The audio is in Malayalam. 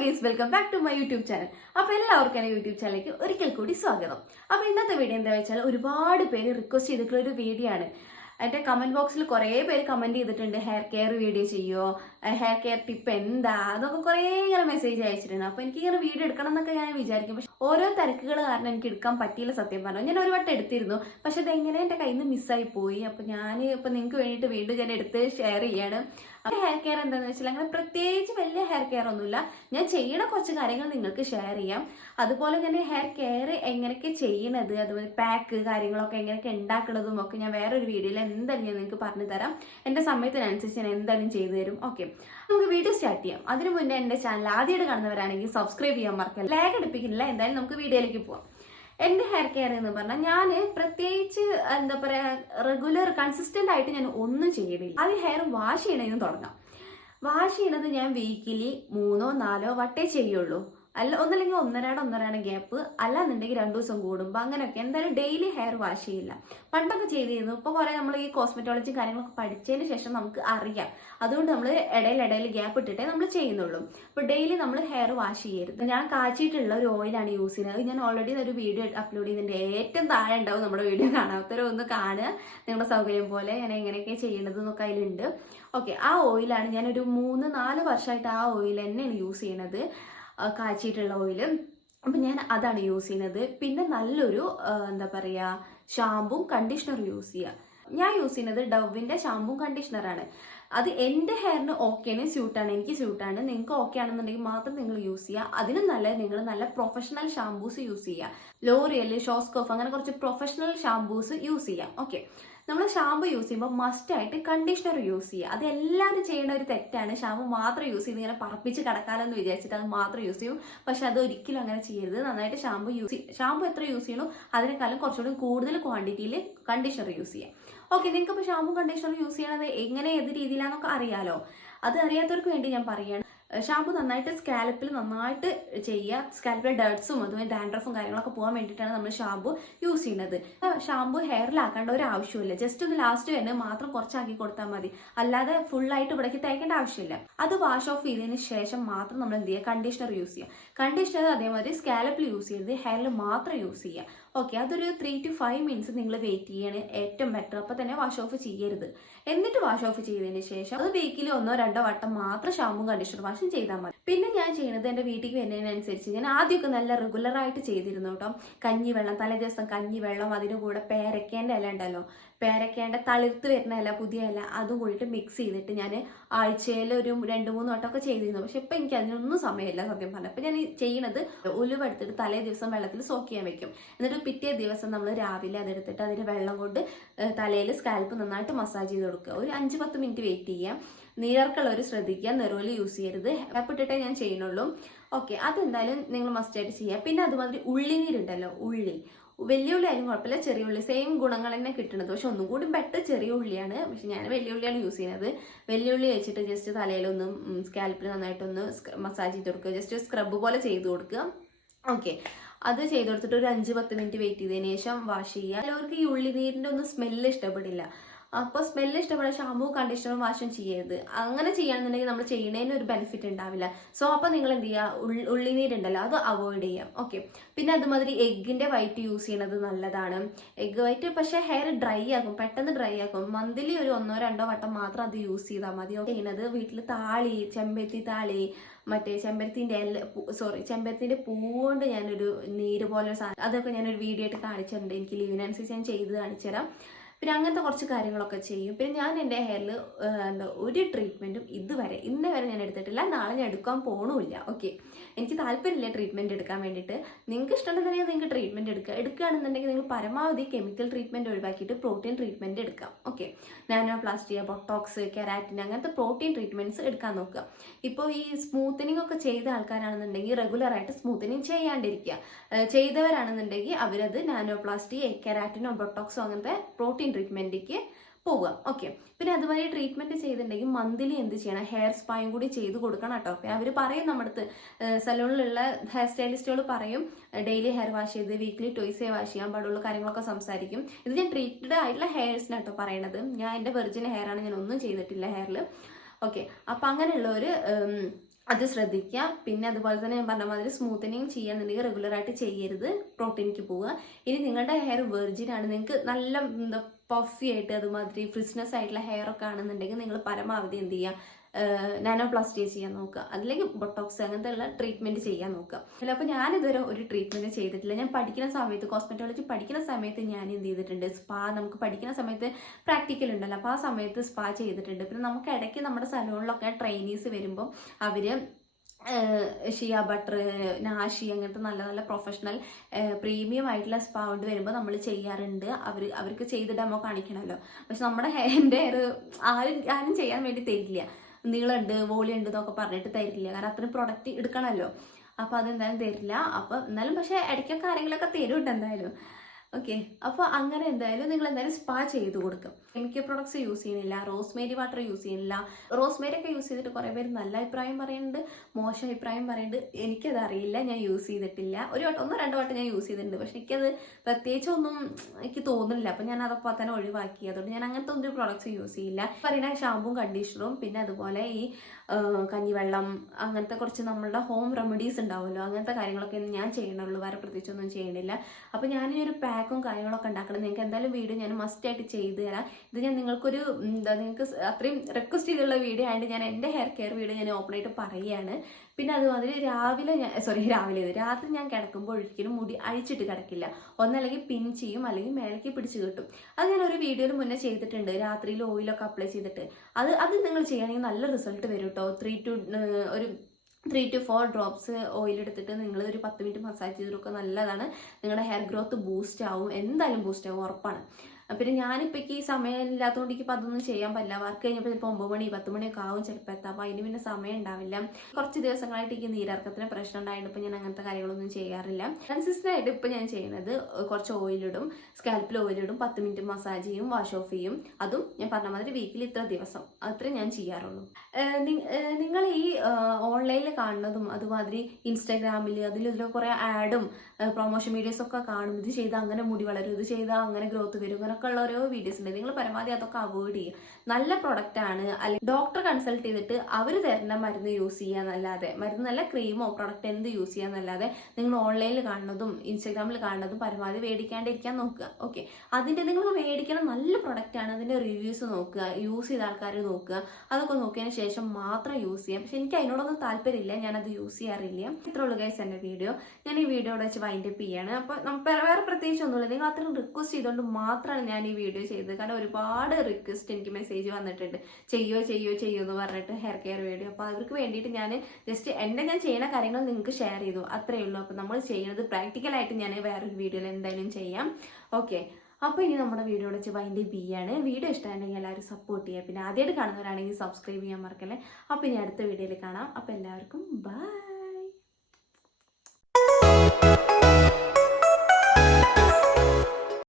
Guys welcome back to my YouTube channel അപ്പോൾ എല്ലാവർക്കും എന്റെ യൂട്യൂബ് ചാനലിലേക്ക് ഒരിക്കൽ കൂടി സ്വാഗതം. അപ്പോൾ ഇന്നത്തെ വീഡിയോ എന്താ വെച്ചാൽ ഒരുപാട് പേര് റിക്വസ്റ്റ് ചെയ്തിട്ടുള്ള ഒരു വീഡിയോ ആണ്. എന്റെ കമന്റ് ബോക്സിൽ കുറേ പേര് കമന്റ് ചെയ്തിട്ടുണ്ട്. ഹെയർ കെയർ വീഡിയോ ചെയ്യുമോ ഹെയർ കെയർ ടിപ്പ് എന്താ? അതൊക്കെ കുറേ ഇങ്ങനെ മെസ്സേജ് അയച്ചിട്ടുണ്ട്. അപ്പോൾ എനിക്ക് ഇങ്ങനെ വീഡിയോ എടുക്കണം എന്നൊക്കെ ഞാൻ വിചാരിക്കും. പക്ഷെ ഓരോ തിരക്കുകൾ കാരണം എനിക്ക് എടുക്കാൻ പറ്റിയില്ല സത്യം പറഞ്ഞു. ഞാൻ ഒരു വട്ടം എടുത്തിരുന്നു. പക്ഷെ അതെങ്ങനെ എന്റെ കയ്യിൽ നിന്ന് മിസ്സായി പോയി. അപ്പോൾ ഞാൻ ഇപ്പോൾ നിങ്ങൾക്ക് വേണ്ടിയിട്ട് വീണ്ടും ഞാൻ എടുത്ത് ഷെയർ ചെയ്യാണ്. ഹെയർ കെയർ എന്താണെന്ന് വെച്ചാൽ അങ്ങനെ പ്രത്യേകിച്ച് വലിയ ഹെയർ കെയർ ഒന്നുമില്ല. ഞാൻ ചെയ്യണ കുറച്ച് കാര്യങ്ങൾ നിങ്ങൾക്ക് ഷെയർ ചെയ്യാം. അതുപോലെ തന്നെ ഹെയർ കെയർ എങ്ങനെയൊക്കെ ചെയ്യണത് അതുപോലെ പാക്ക് കാര്യങ്ങളൊക്കെ എങ്ങനെയൊക്കെ ഉണ്ടാക്കുന്നതും ഒക്കെ ഞാൻ വേറൊരു വീഡിയോയിൽ എന്തായാലും ഞാൻ നിങ്ങൾക്ക് പറഞ്ഞു തരാം എന്റെ സമയത്തിനനുസരിച്ച് ഞാൻ എന്തായാലും ചെയ്തു തരും. ഓക്കെ നമുക്ക് വീഡിയോ സ്റ്റാർട്ട് ചെയ്യാം. അതിനു മുന്നേ എന്റെ ചാനൽ ആദ്യമായിട്ട് കാണുന്നവരാണെങ്കിൽ സബ്സ്ക്രൈബ് ചെയ്യാൻ മറക്കില്ല. ലാഗ് അടുപ്പിക്കുന്നില്ല. എന്തായാലും നമുക്ക് വീഡിയോയിലേക്ക് പോവാം. എന്റെ ഹെയർ കെയർ എന്ന് പറഞ്ഞാൽ ഞാൻ പ്രത്യേകിച്ച് എന്താ പറയുക റെഗുലർ കൺസിസ്റ്റന്റ് ആയിട്ട് ഞാൻ ഒന്നും ചെയ്യണില്ല. അത് ഹെയർ വാഷ് ചെയ്യണമെന്ന് തുടങ്ങാം. വാഷ് ചെയ്യണത് ഞാൻ വീക്കിലി മൂന്നോ നാലോ വട്ടേ ചെയ്യുള്ളൂ. അല്ല ഒന്നല്ലെങ്കിൽ ഒന്നരാട് ഒന്നരാട് ഗ്യാപ്പ് അല്ലാന്നുണ്ടെങ്കിൽ രണ്ടു ദിവസം കൂടുമ്പോൾ അങ്ങനെയൊക്കെ. എന്തായാലും ഡെയിലി ഹെയർ വാഷ് ചെയ്യില്ല. പണ്ടൊക്കെ ചെയ്തിരുന്നു. ഇപ്പോൾ കുറേ നമ്മൾ ഈ കോസ്മെറ്റോളജി കാര്യങ്ങളൊക്കെ പഠിച്ചതിന് ശേഷം നമുക്ക് അറിയാം. അതുകൊണ്ട് നമ്മൾ ഇടയിൽ ഇടയിൽ ഗ്യാപ്പ് ഇട്ടിട്ടേ നമ്മൾ ചെയ്യുന്നുള്ളൂ. അപ്പോൾ ഡെയിലി നമ്മൾ ഹെയർ വാഷ് ചെയ്യരുത്. ഞാൻ കാച്ചിട്ടുള്ള ഒരു ഓയിലാണ് യൂസ് ചെയ്യുന്നത്. ഞാൻ ഓൾറെഡി ഒരു വീഡിയോ അപ്ലോഡ് ചെയ്തിട്ടുണ്ട്. ഏറ്റവും താഴെ ഉണ്ടാവും നമ്മുടെ വീഡിയോ കാണാത്തവരെ ഒന്ന് കാണുക. നിങ്ങളുടെ സൗകര്യം പോലെ ഞാൻ എങ്ങനെയൊക്കെ ചെയ്യേണ്ടത് എന്നൊക്കെ അതിലുണ്ട്. ഓക്കെ ആ ഓയിലാണ് ഞാനൊരു മൂന്ന് നാല് വർഷമായിട്ട് ആ ഓയിൽ തന്നെയാണ് യൂസ് ചെയ്യണത്. ആ, കാച്ചിയിട്ടുള്ള ഓയിൽ അപ്പം ഞാൻ അതാണ് യൂസ് ചെയ്യുന്നത്. പിന്നെ നല്ലൊരു എന്താ പറയുക ഷാമ്പും കണ്ടീഷണറും യൂസ് ചെയ്യുക ഞാൻ യൂസ് ചെയ്യുന്നത് ഡവിന്റെ ഷാമ്പും കണ്ടീഷണറാണ് അത് എന്റെ ഹെയറിന് ഓക്കെയാണ് സ്യൂട്ടാണ് എനിക്ക് സ്യൂട്ടാണ് നിങ്ങൾക്ക് ഓക്കെ ആണെന്നുണ്ടെങ്കിൽ മാത്രം നിങ്ങൾ യൂസ് ചെയ്യുക അതിനും നല്ലത് നിങ്ങൾ നല്ല പ്രൊഫഷണൽ ഷാമ്പൂസ് യൂസ് ചെയ്യുക ലോറിയൽ ഷോസ്കോഫ് അങ്ങനെ കുറച്ച് പ്രൊഫഷണൽ ഷാമ്പൂസ് യൂസ് ചെയ്യാം. ഓക്കെ നമ്മൾ ഷാമ്പു യൂസ് ചെയ്യുമ്പോൾ മസ്റ്റ് ആയിട്ട് കണ്ടീഷണർ യൂസ് ചെയ്യുക. അത് എല്ലാവരും ചെയ്യുന്ന ഒരു തെറ്റാണ്. ഷാമ്പു മാത്രം യൂസ് ചെയ്ത് ഇങ്ങനെ പറപ്പിച്ച് കിടക്കാമെന്ന് വിചാരിച്ചിട്ട് അത് മാത്രം യൂസ് ചെയ്യും. പക്ഷെ അത് ഒരിക്കലും അങ്ങനെ ചെയ്യരുത്. നന്നായിട്ട് ഷാമ്പു യൂസ് ചെയ്യും ഷാമ്പു എത്ര യൂസ് ചെയ്യണോ അതിനേക്കാളും കുറച്ചുകൂടി കൂടുതൽ ക്വാണ്ടിറ്റിയിൽ കണ്ടീഷണർ യൂസ് ചെയ്യാം. ഓക്കെ നിങ്ങൾക്ക് ഇപ്പോൾ ഷാമ്പു കണ്ടീഷണർ യൂസ് ചെയ്യണത് എങ്ങനെ ഏത് രീതിയിലാണെന്നൊക്കെ അറിയാലോ? അത് അറിയാത്തവർക്ക് വേണ്ടി ഞാൻ പറയുകയാണ് ഷാമ്പു നന്നായിട്ട് സ്കാലപ്പിൽ നന്നായിട്ട് ചെയ്യുക. സ്കാലപ്പിലെ ഡേർട്സും അതുപോലെ ഡാൻഡ്രഫും കാര്യങ്ങളൊക്കെ പോകാൻ വേണ്ടിയിട്ടാണ് നമ്മൾ ഷാമ്പു യൂസ് ചെയ്യുന്നത്. ഷാമ്പു ഹെയറിലാക്കേണ്ട ഒരു ആവശ്യമില്ല ജസ്റ്റ് ഒന്ന് ലാസ്റ്റ് തന്നെ മാത്രം കുറച്ചാക്കി കൊടുത്താൽ മതി. അല്ലാതെ ഫുൾ ആയിട്ട് ഇവിടേക്ക് തേക്കേണ്ട ആവശ്യമില്ല. അത് വാഷ് ഓഫ് ചെയ്തതിന് ശേഷം മാത്രം നമ്മൾ എന്ത് ചെയ്യുക? കണ്ടീഷണർ യൂസ് ചെയ്യുക. കണ്ടീഷണർ അതേമാതിരി സ്കാലപ്പിൽ യൂസ് ചെയ്ത് ഹെയറിൽ മാത്രം യൂസ് ചെയ്യുക. ഓക്കെ അതൊരു ത്രീ ടു ഫൈവ് മിനിറ്റ്സ് നിങ്ങൾ വെയിറ്റ് ചെയ്യാണ് ഏറ്റവും ബെറ്റർ അപ്പോൾ തന്നെ വാഷ് ഓഫ് ചെയ്യരുത്. എന്നിട്ട് വാഷ് ഓഫ് ചെയ്തതിന് ശേഷം അത് വീക്കിൽ ഒന്നോ രണ്ടോ വട്ടം മാത്രം ഷാമ്പും കണ്ടീഷണർ വാഷും ചെയ്താൽ മതി. പിന്നെ ഞാൻ ചെയ്യുന്നത് എന്റെ വീട്ടിൽ വരുന്നതിനനുസരിച്ച് ഞാൻ ആദ്യമൊക്കെ നല്ല റെഗുലറായിട്ട് ചെയ്തിരുന്നു കേട്ടോ. കഞ്ഞിവെള്ളം തലേ ദിവസം കഞ്ഞിവെള്ളം അതിന് കൂടെ പേരക്കേന്റെ ഇല ഉണ്ടല്ലോ. പേരക്കേന്റെ തളിർത്ത് വരുന്ന ഇല പുതിയ ഇല അതും കൂടിയിട്ട് മിക്സ് ചെയ്തിട്ട് ഞാൻ ആഴ്ചയിൽ ഒരു രണ്ട് മൂന്ന് വട്ടമൊക്കെ ചെയ്തിരുന്നു. പക്ഷെ ഇപ്പം എനിക്ക് അതിനൊന്നും സമയമില്ല സത്യം പറഞ്ഞാൽ. അപ്പം ഞാൻ ചെയ്യണത് ഉലുവ എടുത്തിട്ട് തലേ ദിവസം വെള്ളത്തിൽ സോക്ക് ചെയ്യാൻ വെക്കും. എന്നിട്ട് പിറ്റേ ദിവസം നമ്മൾ രാവിലെ അതെടുത്തിട്ട് അതിന് വെള്ളം കൊണ്ട് തലയിൽ സ്കാൽപ്പ് നന്നായിട്ട് മസാജ് ചെയ്ത് കൊടുക്കുക. ഒരു അഞ്ച് പത്ത് മിനിറ്റ് വെയിറ്റ് ചെയ്യാം. നീർക്കുള്ളവർ ശ്രദ്ധിക്കുക. നെറോലി യൂസ് ചെയ്യരുത്. വെപ്പിട്ടിട്ടേ ഞാൻ ചെയ്യുന്നുള്ളൂ. ഓക്കെ അതെന്തായാലും നിങ്ങൾ മസ്റ്റ് ആയിട്ട് ചെയ്യുക പിന്നെ അതുമാതിരി ഉള്ളിനീരുണ്ടല്ലോ ഉള്ളി. വലിയ ഉള്ളി ആയാലും കുഴപ്പമില്ല ചെറിയ ഉള്ളി. സെയിം ഗുണങ്ങൾ തന്നെ കിട്ടുന്നത്. പക്ഷെ ഒന്നും കൂടി ബെറ്റർ ചെറിയ ഉള്ളിയാണ്. പക്ഷെ ഞാൻ വലിയ ഉള്ളിയാണ് യൂസ് ചെയ്യുന്നത്. വലിയ ഉള്ളി വെച്ചിട്ട് ജസ്റ്റ് തലയിലൊന്ന് സ്കാൽപ്പിൽ നന്നായിട്ടൊന്ന് മസാജ് ചെയ്ത് കൊടുക്കുക. ജസ്റ്റ് സ്ക്രബ് പോലെ ചെയ്ത് കൊടുക്കുക. ഓക്കെ അത് ചെയ്ത് കൊടുത്തിട്ട് ഒരു അഞ്ച് പത്ത് മിനിറ്റ് വെയിറ്റ് ചെയ്തതിന് ശേഷം വാഷ് ചെയ്യുക. ചിലവർക്ക് ഈ ഉള്ളിനീരിന്റെ ഒന്നും സ്മെല്ല് ഇഷ്ടപ്പെടില്ല. അപ്പോൾ സ്മെല്ല് ഇഷ്ടപ്പെടുന്ന ഷാമ്പൂ കണ്ടീഷണറും വാഷും ചെയ്യരുത്. അങ്ങനെ ചെയ്യുകയാണെന്നുണ്ടെങ്കിൽ നമ്മൾ ചെയ്യുന്നതിന് ഒരു ബെനിഫിറ്റ് ഉണ്ടാവില്ല. സോ അപ്പോൾ നിങ്ങൾ എന്ത് ചെയ്യുക ഉള്ളി ഉള്ളിനീരുണ്ടല്ലോ അത് അവോയ്ഡ് ചെയ്യാം. ഓക്കെ പിന്നെ അതുമാതിരി എഗ്ഗിന്റെ വൈറ്റ് യൂസ് ചെയ്യണത് നല്ലതാണ്. എഗ്ഗ് വൈറ്റ് പക്ഷേ ഹെയർ ഡ്രൈ ആക്കും പെട്ടെന്ന് ഡ്രൈ ആക്കും. മന്ത്ലി ഒരു ഒന്നോ രണ്ടോ വട്ടം മാത്രം അത് യൂസ് ചെയ്താൽ മതി. ചെയ്യുന്നത് വീട്ടിൽ താളി ചെമ്പരത്തി താളി മറ്റേ ചെമ്പരത്തിന്റെ സോറി ചെമ്പരത്തിന്റെ പൂവുകൊണ്ട് ഞാനൊരു നീര് പോലെ സാധനം അതൊക്കെ ഞാനൊരു വീഡിയോ ആയിട്ട് കാണിച്ചിട്ടുണ്ട്. എനിക്ക് ലീവിനനുസരിച്ച് ഞാൻ ചെയ്ത് കാണിച്ചു തരാം പിന്നെ അങ്ങനത്തെ കുറച്ച് കാര്യങ്ങളൊക്കെ ചെയ്യും. പിന്നെ ഞാൻ എന്റെ ഹെയറിൽ എന്താ ഒരു ട്രീറ്റ്മെന്റും ഇതുവരെ ഇന്ന് വരെ ഞാൻ എടുത്തിട്ടില്ല. നാളെ ഞാൻ എടുക്കാൻ പോകണമില്ല ഓക്കെ എനിക്ക് താല്പര്യമില്ല ട്രീറ്റ്മെന്റ് എടുക്കാൻ വേണ്ടിയിട്ട്. നിങ്ങൾക്ക് ഇഷ്ടമുണ്ടെന്നുണ്ടെങ്കിൽ നിങ്ങൾക്ക് ട്രീറ്റ്മെന്റ് എടുക്കുക എടുക്കുകയാണെന്നുണ്ടെങ്കിൽ നിങ്ങൾ പരമാവധി കെമിക്കൽ ട്രീറ്റ്മെന്റ് ഒഴിവാക്കിയിട്ട് പ്രോട്ടീൻ ട്രീറ്റ്മെന്റ് എടുക്കാം. ഓക്കെ നാനോപ്ലാസ്റ്റിയ ബൊട്ടോക്സ് കെരാറ്റിൻ അങ്ങനത്തെ പ്രോട്ടീൻ ട്രീറ്റ്മെന്റ്സ് എടുക്കാൻ നോക്കുക. ഇപ്പോൾ ഈ സ്മൂത്തനിങ് ഒക്കെ ചെയ്ത ആൾക്കാരാണെന്നുണ്ടെങ്കിൽ റെഗുലറായിട്ട് സ്മൂത്തനിങ് ചെയ്യാണ്ടിരിക്കുക. ചെയ്തവരാണെന്നുണ്ടെങ്കിൽ അവരത് നാനോപ്ലാസ്റ്റി കെരാറ്റിനോ ബൊട്ടോക്സോ അങ്ങനത്തെ പ്രോട്ടീൻ ട്രീറ്റ്മെന്റിക്ക് പോവുക ഓക്കെ പിന്നെ അതുപോലെ ട്രീറ്റ്മെന്റ് ചെയ്തിട്ടുണ്ടെങ്കിൽ മന്ത്ലി എന്ത് ചെയ്യണം? ഹെയർ സ്പായും കൂടി ചെയ്ത് കൊടുക്കണം കേട്ടോ. അവർ പറയും നമ്മുടെ സലൂണിലുള്ള ഹെയർ സ്റ്റൈലിസ്റ്റുകൾ പറയും ഡെയിലി ഹെയർ വാഷ് ചെയ്ത് വീക്ക്ലി ടോയ്സേ വാഷ് ചെയ്യാൻ പാടുള്ള കാര്യങ്ങളൊക്കെ സംസാരിക്കും. ഇത് ഞാൻ ട്രീറ്റഡ് ആയിട്ടുള്ള ഹെയർസിനാണ് കേട്ടോ പറയണത്. ഞാൻ എന്റെ വെർജിൻ ഹെയർ ആണ് ഞാൻ ഒന്നും ചെയ്തിട്ടില്ല ഹെയറിൽ ഓക്കെ അപ്പം ഒരു അത് ശ്രദ്ധിക്കുക. പിന്നെ അതുപോലെ തന്നെ ഞാൻ പറഞ്ഞ മാതിരി സ്മൂത്തനിങ് ചെയ്യാന്നുണ്ടെങ്കിൽ റെഗുലറായിട്ട് ചെയ്യരുത്. പ്രോട്ടീനിക്ക് പോവുക. ഇനി നിങ്ങളുടെ ഹെയർ വെർജിൻ ആണ്. നിങ്ങൾക്ക് നല്ല എന്താ പഫി ആയിട്ട് അതുമാതിരി ഫ്രിസ്നെസ് ആയിട്ടുള്ള ഹെയർ ഒക്കെ ആണെന്നുണ്ടെങ്കിൽ നിങ്ങൾ പരമാവധി എന്ത് ചെയ്യുക നാനോ പ്ലാസ്റ്റിയ ചെയ്യാൻ നോക്കുക. അല്ലെങ്കിൽ ബൊട്ടോക്സ് അങ്ങനത്തെ ഉള്ള ട്രീറ്റ്മെന്റ് ചെയ്യാൻ നോക്കുക. അല്ല അപ്പോൾ ഞാൻ ഇതുവരെ ഒരു ട്രീറ്റ്മെന്റ് ചെയ്തിട്ടില്ല. ഞാൻ പഠിക്കുന്ന സമയത്ത് കോസ്മെറ്റോളജി പഠിക്കുന്ന സമയത്ത് ഞാൻ എന്ത് ചെയ്തിട്ടുണ്ട്? സ്പാ നമുക്ക് പഠിക്കുന്ന സമയത്ത് പ്രാക്ടിക്കൽ ഉണ്ടല്ലോ. അപ്പോൾ ആ സമയത്ത് സ്പാ ചെയ്തിട്ടുണ്ട്. പിന്നെ നമുക്ക് ഇടയ്ക്ക് നമ്മുടെ സലൂണിലൊക്കെ ട്രെയിനീസ് വരുമ്പോൾ അവർ ഷിയ ബട്ടർ നാഷി അങ്ങനത്തെ നല്ല നല്ല പ്രൊഫഷണൽ പ്രീമിയം ആയിട്ടുള്ള സ്പാ കൊണ്ട് വരുമ്പോൾ നമ്മൾ ചെയ്യാറുണ്ട്. അവർ അവർക്ക് ചെയ്ത് ഡെമോ കാണിക്കണമല്ലോ പക്ഷെ നമ്മുടെ എന്റെ ഹെയർ ആരും ആരും ചെയ്യാൻ വേണ്ടി തരില്ല. നീളമുണ്ട് വോളിയുണ്ട് എന്നൊക്കെ പറഞ്ഞിട്ട് തരില്ല. കാരണം അത്രയും പ്രൊഡക്റ്റ് എടുക്കണമല്ലോ അപ്പോൾ അതെന്തായാലും തരില്ല. അപ്പം എന്നാലും പക്ഷേ ഇടയ്ക്കൊക്കെ ആരെങ്കിലുമൊക്കെ തരുന്നുണ്ട് എന്തായാലും. ഓക്കെ. അപ്പോൾ അങ്ങനെ എന്തായാലും നിങ്ങൾ എന്തായാലും സ്പാ ചെയ്ത് കൊടുക്കും. കെമിക്കൽ പ്രൊഡക്ട്സ് യൂസ് ചെയ്യുന്നില്ല റോസ്മേരി വാട്ടർ യൂസ് ചെയ്യുന്നില്ല. റോസ്മേരി ഒക്കെ യൂസ് ചെയ്തിട്ട് കുറേ പേര് നല്ല അഭിപ്രായം പറയുന്നുണ്ട് മോശം അഭിപ്രായം പറയുന്നുണ്ട്. എനിക്കത് അറിയില്ല ഞാൻ യൂസ് ചെയ്തിട്ടില്ല. ഒരു വട്ടം ഒന്നോ രണ്ടോ വട്ടം ഞാൻ യൂസ് ചെയ്തിട്ടുണ്ട്. പക്ഷെ എനിക്കത് പ്രത്യേകിച്ച് ഒന്നും എനിക്ക് തോന്നുന്നില്ല. അപ്പം ഞാൻ അതപ്പോൾ തന്നെ ഒഴിവാക്കി. അതുകൊണ്ട് ഞാൻ അങ്ങനത്തെ ഒന്നും പ്രോഡക്ട്സ് യൂസ് ചെയ്യില്ല. പറയുന്ന ഷാമ്പും കണ്ടീഷണറും പിന്നെ അതുപോലെ ഈ കഞ്ഞിവെള്ളം അങ്ങനത്തെ കുറച്ച് നമ്മളുടെ ഹോം റെമഡീസ് ഉണ്ടാവുമല്ലോ അങ്ങനത്തെ കാര്യങ്ങളൊക്കെ ഞാൻ ചെയ്യണുള്ളൂ. വേറെ പ്രത്യേകിച്ചൊന്നും ചെയ്യണില്ല. അപ്പോൾ ഞാനീ ഒരു പാക്കും കാര്യങ്ങളൊക്കെ ഉണ്ടാക്കണം. നിങ്ങൾക്ക് എന്തായാലും വീഡിയോ ഞാൻ മസ്റ്റ് ആയിട്ട് ചെയ്തു തരാം. ഇത് ഞാൻ നിങ്ങൾക്കൊരു എന്താ നിങ്ങൾക്ക് അത്രയും റിക്വസ്റ്റ് ചെയ്തുള്ള വീഡിയോ ആയതുകൊണ്ട് ഞാൻ എന്റെ ഹെയർ കെയർ വീഡിയോ ഞാൻ ഓപ്പൺ ആയിട്ട് പറയുകയാണ്. പിന്നെ അതുമാതിരി രാവിലെ ഞാൻ സോറി രാവിലെ രാത്രി ഞാൻ കിടക്കുമ്പോൾ ഒരിക്കലും മുടി അഴിച്ചിട്ട് കിടക്കില്ല. ഒന്നല്ലെങ്കിൽ പിൻ ചെയ്യും അല്ലെങ്കിൽ മേലേക്ക് പിടിച്ച് കിട്ടും. അത് ഞാൻ ഒരു വീഡിയോയിൽ മുന്നേ ചെയ്തിട്ടുണ്ട്. രാത്രിയിൽ ഓയിലൊക്കെ അപ്ലൈ ചെയ്തിട്ട്. അത് അത് നിങ്ങൾ ചെയ്യുകയാണെങ്കിൽ നല്ല റിസൾട്ട് വരും കേട്ടോ ത്രീ ടു ഒരു three two four drops oil എടുത്തിട്ട് നിങ്ങൾ ഒരു പത്ത് മിനിറ്റ് മസാജ് ചെയ്തിട്ടൊക്കെ നല്ലതാണ്. നിങ്ങളുടെ ഹെയർ ഗ്രോത്ത് ബൂസ്റ്റ് ആവും. എന്തായാലും ബൂസ്റ്റ് ആവും ഉറപ്പാണ്. പിന്നെ ഞാനിപ്പോൾ ഈ സമയം ഇല്ലാത്തതുകൊണ്ട് എനിക്ക് അതൊന്നും ചെയ്യാൻ പറ്റില്ല. വർക്ക് കഴിഞ്ഞപ്പോൾ ഇപ്പോൾ ഒമ്പത് മണി പത്ത് മണിയൊക്കെ ആവും ചിലപ്പോൾ എത്താം അപ്പോൾ അതിന് പിന്നെ സമയം ഉണ്ടാവില്ല. കുറച്ച് ദിവസങ്ങളായിട്ട് എനിക്ക് നീരിറക്കത്തിന് പ്രശ്നം ഇപ്പോൾ ഞാൻ അങ്ങനത്തെ കാര്യങ്ങളൊന്നും ചെയ്യാറില്ല. കൺസിസ്റ്റന്റ് ആയിട്ട് ഇപ്പോൾ ഞാൻ ചെയ്യുന്നത് കുറച്ച് ഓയിലിടും സ്കാൽപ്പിൽ ഓയിലിടും പത്ത് മിനിറ്റ് മസാജ് ചെയ്യും വാഷ് ഓഫ് ചെയ്യും. അതും ഞാൻ പറഞ്ഞ മാതിരി വീക്കിൽ ഇത്ര ദിവസം അത്രേ ഞാൻ ചെയ്യാറുള്ളൂ. നിങ്ങൾ ഈ ഓൺലൈനിൽ കാണുന്നതും അതുമാതിരി ഇൻസ്റ്റാഗ്രാമിൽ അതിൽ ഇതിൽ കുറേ ആഡും പ്രൊമോഷൻ വീഡിയോസ് ഒക്കെ കാണും. ഇത് ചെയ്താൽ അങ്ങനെ മുടി വളരും ഇത് ചെയ്താൽ അങ്ങനെ ഗ്രോത്ത് വരും അങ്ങനെയൊക്കെ ഉള്ള ഓരോ വീഡിയോസ് ഉണ്ട് നിങ്ങൾ പരമാവധി അതൊക്കെ അവോയ്ഡ് ചെയ്യുക നല്ല പ്രൊഡക്റ്റ് ആണ്. അല്ലെങ്കിൽ ഡോക്ടർ കൺസൾട്ട് ചെയ്തിട്ട് അവർ തരുന്ന മരുന്ന് യൂസ് ചെയ്യാന്നല്ലാതെ മരുന്ന് നല്ല ക്രീമോ പ്രൊഡക്റ്റ് എന്ത് യൂസ് ചെയ്യാന്നല്ലാതെ നിങ്ങൾ ഓൺലൈനിൽ കാണുന്നതും ഇൻസ്റ്റാഗ്രാമിൽ കാണുന്നതും പരമാവധി മേടിക്കാണ്ടിരിക്കാൻ നോക്കുക. ഓക്കെ അതിന്റെ നിങ്ങൾ മേടിക്കണം നല്ല പ്രൊഡക്റ്റ് ആണ്. അതിന്റെ റിവ്യൂസ് നോക്കുക യൂസ് ചെയ്ത ആൾക്കാർ നോക്കുക. അതൊക്കെ നോക്കിയതിന് ശേഷം മാത്രം യൂസ് ചെയ്യാം. പക്ഷെ എനിക്ക് അതിനോടൊന്നും താല്പര്യമില്ല. ഞാനത് യൂസ് ചെയ്യാറില്ല. ഇത്ര ഉള്ളു ഗൈസ് എന്റെ വീഡിയോ ഞാൻ ഈ വീഡിയോ വെച്ച് വൈൻഡപ്പ് ചെയ്യാണ്. അപ്പോൾ വേറെ പ്രത്യേകിച്ച് ഒന്നുമില്ല. നിങ്ങൾ അത്രയും റിക്വസ്റ്റ് ചെയ്തുകൊണ്ട് മാത്രമാണ് ഞാൻ ഈ വീഡിയോ ചെയ്തത്. കാരണം ഒരുപാട് റിക്വസ്റ്റ് എനിക്ക് മെസ്സേജ് വന്നിട്ടുണ്ട്. ചെയ്യോ ചെയ്യോ ചെയ്യോ എന്ന് പറഞ്ഞിട്ട് ഹെയർ കെയർ വീഡിയോ അപ്പോൾ അവർക്ക് വേണ്ടിയിട്ട് ഞാൻ ജസ്റ്റ് എന്റെ ഞാൻ ചെയ്യുന്ന കാര്യങ്ങൾ നിങ്ങൾക്ക് ഷെയർ ചെയ്തു. അത്രയേ ഉള്ളൂ. അപ്പോൾ നമ്മൾ ചെയ്യുന്നത് പ്രാക്ടിക്കലായിട്ട് ഞാൻ വേറൊരു വീഡിയോയിൽ എന്തായാലും ചെയ്യാം. ഓക്കെ അപ്പോൾ ഇനി നമ്മുടെ വീഡിയോ വെച്ച് വൈൻഡ് ബി ആണ് വീഡിയോ ഇഷ്ടമായിട്ടുണ്ടെങ്കിൽ എല്ലാവരും സപ്പോർട്ട് ചെയ്യുക. പിന്നെ ആദ്യമായിട്ട് കാണുന്നവരാണെങ്കിൽ സബ്സ്ക്രൈബ് ചെയ്യാൻ മറക്കല്ലേ. അപ്പോൾ ഇനി അടുത്ത വീഡിയോയിൽ കാണാം. അപ്പോൾ എല്ലാവർക്കും ബൈ